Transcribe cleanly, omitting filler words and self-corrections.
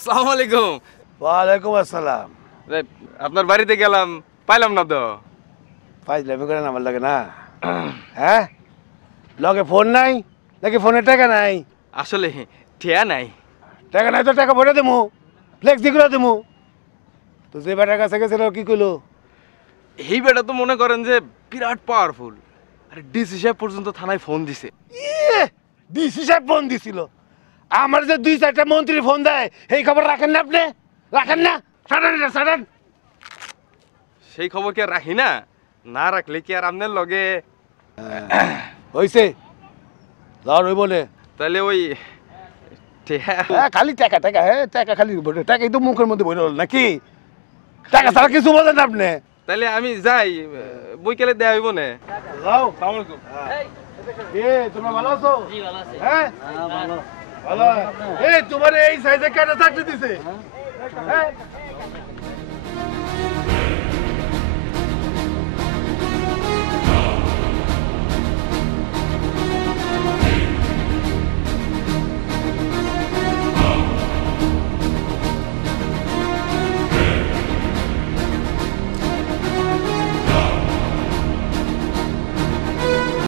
আসসালামু আলাইকুম। ওয়ালাইকুম আসসালাম। আপনার বাড়িতে গেলাম, পাইলাম না তো। ফাইজলামি করেন আমার লাগে না? হ্যাঁ, লগে ফোন নাই নাকি ফোনে টাকা নাই? আসলে ঠিয়া নাই। টাকা নাই তো টাকা ভরে দেবো, ফ্লেক্সি করে দেবো। তো যে বেটার কাছে গেছিল কি কইলো? এই বেটা তো মনে করেন যে বিরাট পাওয়ারফুল। আরে ডিসি সাহেব পর্যন্ত থানায় ফোন দিছে। ইয়ে, ডিসি সাহেব ফোন দিছিল। আমার যে 2-4টা মন্ত্রী ফোন দেয়, এই খবর রাখেন না আপনি? রাখেন না? ছাড়েন এটা, ছাড়েন। সেই খবর কি আর রাখি না? না রাখলে কি আর আপনার লগে হইছে, ধর ওই বলে। তাহলে ওই ঠিয়া হ্যাঁ, খালি টাকা টাকা, হ্যাঁ টাকা খালি টাকাই তো মুখের মধ্যে বই রইল নাকি? টাকা ছাড়া কিছু বলেন না আপনি? তাহলে আমি যাই, বইকালে দেয়া হইব না। যাও। এ তোমরা ভালো আছো? জি ভালো আছি। হ্যাঁ ভালো। ভালো। এই তোমার এই সাইজে কেটে চাকরি দিছে? হ্যাঁ